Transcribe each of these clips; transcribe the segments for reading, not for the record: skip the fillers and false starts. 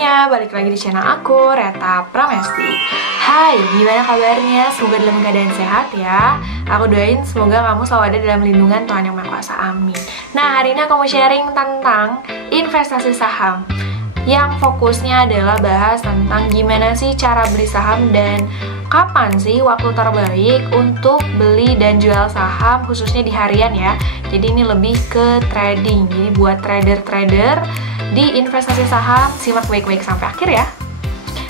semuanya, balik lagi di channel aku, Reta Pramesti. Hai, gimana kabarnya? Semoga dalam keadaan sehat ya. Aku doain semoga kamu selalu ada dalam lindungan Tuhan Yang Maha Kuasa, amin. Nah, hari ini aku mau sharing tentang investasi saham, yang fokusnya adalah bahas tentang gimana sih cara beli saham dan kapan sih waktu terbaik untuk beli dan jual saham, khususnya di harian ya. Jadi ini lebih ke trading, jadi buat trader-trader di investasi saham, simak baik-baik sampai akhir ya.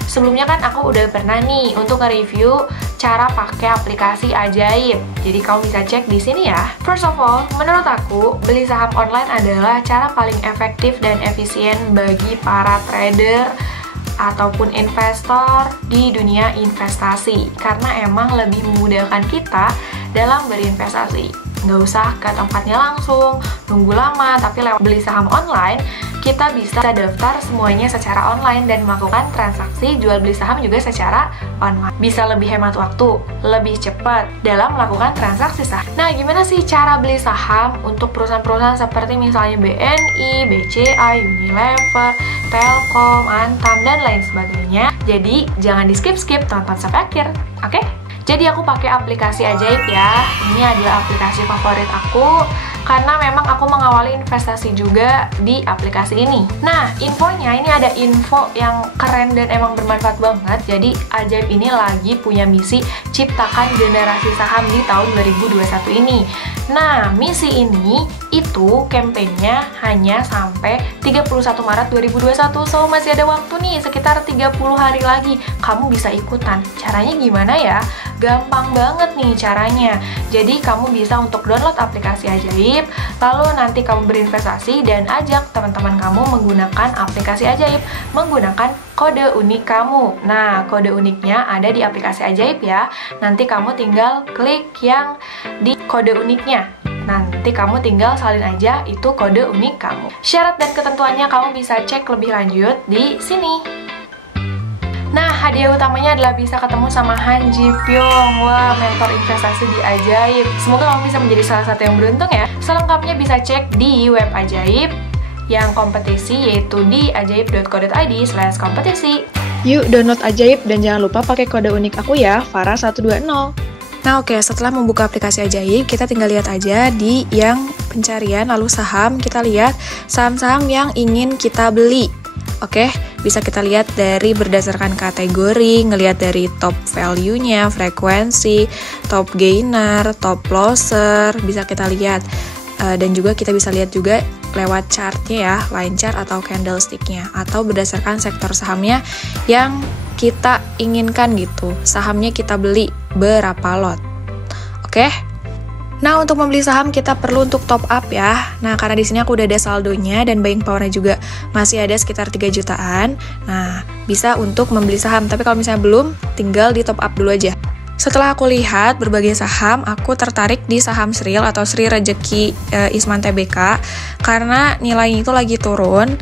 Sebelumnya kan aku udah pernah nih untuk nge-review cara pakai aplikasi Ajaib. Jadi kamu bisa cek di sini ya. First of all, menurut aku beli saham online adalah cara paling efektif dan efisien bagi para trader ataupun investor di dunia investasi, karena emang lebih memudahkan kita dalam berinvestasi. Nggak usah ke tempatnya langsung, nunggu lama, tapi lewat beli saham online, kita bisa daftar semuanya secara online dan melakukan transaksi jual beli saham juga secara online. Bisa lebih hemat waktu, lebih cepat dalam melakukan transaksi saham. Nah, gimana sih cara beli saham untuk perusahaan-perusahaan seperti misalnya BNI, BCA, Unilever, Telkom, Antam, dan lain sebagainya? Jadi, jangan di-skip-skip, tonton sampai akhir, oke? Jadi aku pakai aplikasi Ajaib ya. Ini adalah aplikasi favorit aku karena memang aku mengawali investasi juga di aplikasi ini. Nah, infonya ini ada info yang keren dan emang bermanfaat banget. Jadi Ajaib ini lagi punya misi ciptakan generasi saham di tahun 2021 ini. Nah, misi ini itu kampanyenya hanya sampai 31 Maret 2021. So, masih ada waktu nih, sekitar 30 hari lagi. Kamu bisa ikutan. Caranya gimana ya? Gampang banget nih caranya. Jadi kamu bisa untuk download aplikasi Ajaib, lalu nanti kamu berinvestasi dan ajak teman-teman kamu menggunakan aplikasi Ajaib, menggunakan kode unik kamu. Nah, kode uniknya ada di aplikasi Ajaib ya. Nanti kamu tinggal klik yang di kode uniknya. Nanti kamu tinggal salin aja itu kode unik kamu. Syarat dan ketentuannya kamu bisa cek lebih lanjut di sini. Nah, hadiah utamanya adalah bisa ketemu sama Han Ji Pyong. Wah, mentor investasi di Ajaib. Semoga kamu bisa menjadi salah satu yang beruntung ya. Selengkapnya bisa cek di web Ajaib yang kompetisi, yaitu di ajaib.co.id/kompetisi. Yuk download Ajaib dan jangan lupa pakai kode unik aku ya, Farah120. Nah oke, setelah membuka aplikasi Ajaib, kita tinggal lihat aja di yang pencarian lalu saham, kita lihat saham-saham yang ingin kita beli. Oke, bisa kita lihat dari berdasarkan kategori, ngelihat dari top value-nya, frekuensi, top gainer, top losser, bisa kita lihat. Dan juga kita bisa lihat juga lewat chartnya ya, line chart atau candlestick-nya, atau berdasarkan sektor sahamnya yang kita inginkan gitu. Sahamnya kita beli berapa lot. Oke? Nah, untuk membeli saham kita perlu untuk top up ya. Nah, karena di sini aku udah ada saldonya dan buying power-nya juga masih ada sekitar 3 jutaan. Nah, bisa untuk membeli saham. Tapi kalau misalnya belum, tinggal di top up dulu aja. Setelah aku lihat berbagai saham, aku tertarik di saham Sril atau Sri Rejeki Isman Tbk karena nilainya itu lagi turun.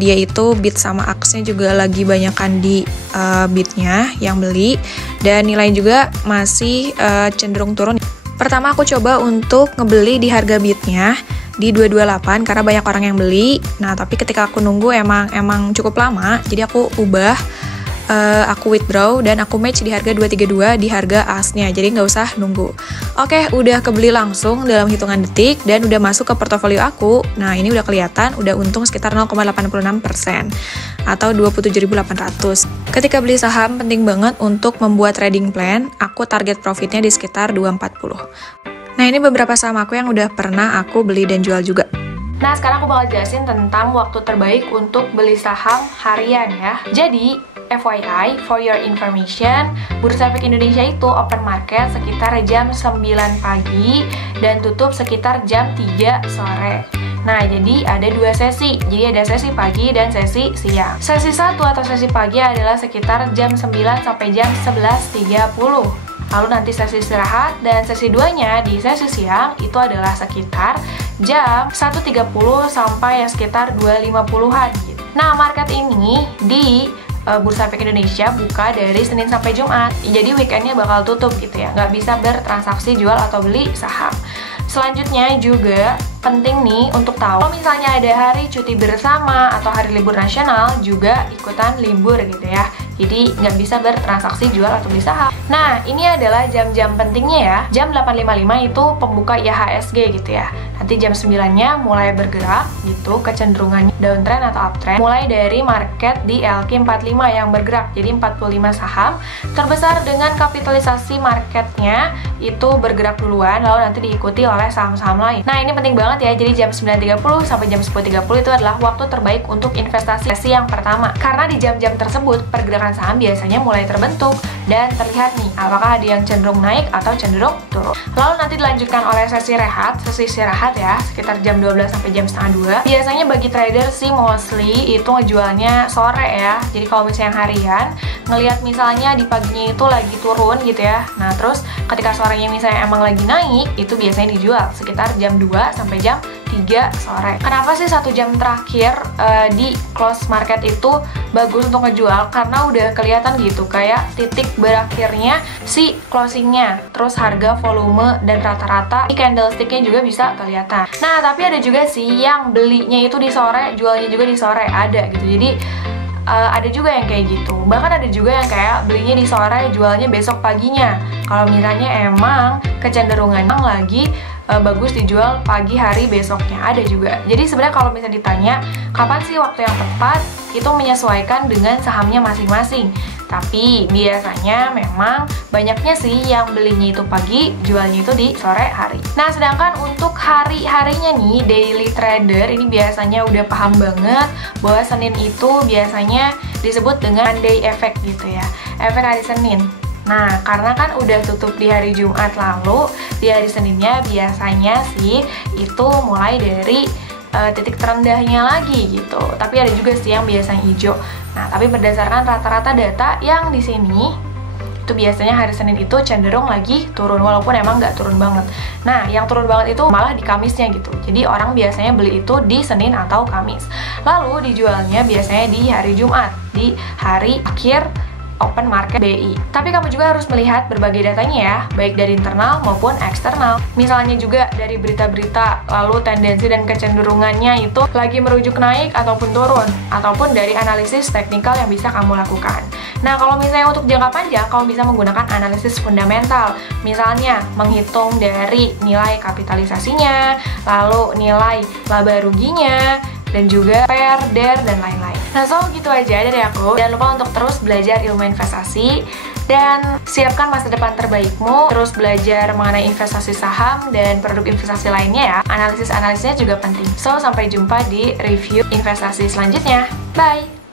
Dia itu bid sama aksnya juga lagi banyakan di bidnya yang beli, dan nilainya juga masih cenderung turun. Pertama aku coba untuk ngebeli di harga bidnya di 228 karena banyak orang yang beli. Nah, tapi ketika aku nunggu emang cukup lama, jadi aku ubah, aku withdraw dan aku match di harga 232 di harga asnya, jadi nggak usah nunggu. Oke, udah kebeli langsung dalam hitungan detik dan udah masuk ke portofolio aku. Nah, ini udah kelihatan, udah untung sekitar 0,86% atau 27.800. Ketika beli saham penting banget untuk membuat trading plan. Aku target profitnya di sekitar 240. Nah, ini beberapa saham aku yang udah pernah aku beli dan jual juga. Nah, sekarang aku bakal jelasin tentang waktu terbaik untuk beli saham harian ya. Jadi, FYI, for your information, Bursa Efek Indonesia itu open market sekitar jam 9 pagi dan tutup sekitar jam 3 sore. Nah, jadi ada 2 sesi. Jadi ada sesi pagi dan sesi siang. Sesi 1 atau sesi pagi adalah sekitar jam 9 sampai jam 11.30. Lalu nanti sesi istirahat, dan sesi 2-nya di sesi siang itu adalah sekitar jam 1.30 sampai sekitar 2.50-an gitu. Nah, market ini di Bursa Efek Indonesia buka dari Senin sampai Jumat. Jadi weekendnya bakal tutup gitu ya, nggak bisa bertransaksi jual atau beli saham. Selanjutnya juga penting nih untuk tahu kalau misalnya ada hari cuti bersama atau hari libur nasional juga ikutan libur gitu ya. Jadi nggak bisa bertransaksi jual atau beli saham. Nah, ini adalah jam-jam pentingnya ya. Jam 8.55 itu pembuka IHSG gitu ya. Nanti jam 9-nya mulai bergerak gitu, kecenderungannya downtrend atau uptrend. Mulai dari market di LQ45 yang bergerak. Jadi 45 saham terbesar dengan kapitalisasi marketnya itu bergerak duluan, lalu nanti diikuti oleh saham-saham lain. Nah, ini penting banget ya. Jadi jam 9.30 sampai jam 10.30 itu adalah waktu terbaik untuk investasi yang pertama. Karena di jam-jam tersebut pergerakan saham biasanya mulai terbentuk dan terlihat nih apakah ada yang cenderung naik atau cenderung turun. Lalu nanti dilanjutkan oleh sesi istirahat ya, sekitar jam 12 sampai jam setengah 2. Biasanya bagi trader sih mostly itu ngejualnya sore ya. Jadi kalau misalnya harian, ngelihat misalnya di paginya itu lagi turun gitu ya. Nah, terus ketika sorenya misalnya emang lagi naik, itu biasanya dijual sekitar jam 2 sampai jam 3 sore. Kenapa sih 1 jam terakhir di close market itu bagus untuk ngejual? Karena udah kelihatan gitu kayak titik berakhirnya si closingnya, terus harga, volume, dan rata-rata di candlesticknya juga bisa kelihatan. Nah, tapi ada juga sih yang belinya itu di sore, jualnya juga di sore, ada gitu. Jadi ada juga yang kayak gitu. Bahkan ada juga yang kayak belinya di sore, jualnya besok paginya. Kalau misalnya emang kecenderungannya lagi bagus dijual pagi hari besoknya, ada juga. Jadi sebenarnya kalau misalnya ditanya kapan sih waktu yang tepat, itu menyesuaikan dengan sahamnya masing-masing. Tapi biasanya memang banyaknya sih yang belinya itu pagi, jualnya itu di sore hari. Nah, sedangkan untuk hari-harinya nih, daily trader ini biasanya udah paham banget bahwa Senin itu biasanya disebut dengan Monday effect gitu ya, efek hari Senin. Nah, karena kan udah tutup di hari Jumat lalu, di hari Seninnya biasanya sih itu mulai dari titik terendahnya lagi gitu. Tapi ada juga sih yang biasanya hijau. Nah, tapi berdasarkan rata-rata data yang di sini, itu biasanya hari Senin itu cenderung lagi turun, walaupun emang nggak turun banget. Nah, yang turun banget itu malah di Kamisnya gitu. Jadi orang biasanya beli itu di Senin atau Kamis. Lalu dijualnya biasanya di hari Jumat, di hari akhir open market BI. Tapi kamu juga harus melihat berbagai datanya ya, baik dari internal maupun eksternal. Misalnya juga dari berita-berita, lalu tendensi dan kecenderungannya itu lagi merujuk naik ataupun turun, ataupun dari analisis teknikal yang bisa kamu lakukan. Nah, kalau misalnya untuk jangka panjang, kamu bisa menggunakan analisis fundamental. Misalnya, menghitung dari nilai kapitalisasinya, lalu nilai laba ruginya, dan juga PER, DER, dan lain-lain. Nah, so gitu aja dari aku. Jangan lupa untuk terus belajar ilmu investasi dan siapkan masa depan terbaikmu. Terus belajar mengenai investasi saham dan produk investasi lainnya ya. Analisis-analisisnya juga penting. So, sampai jumpa di review investasi selanjutnya. Bye!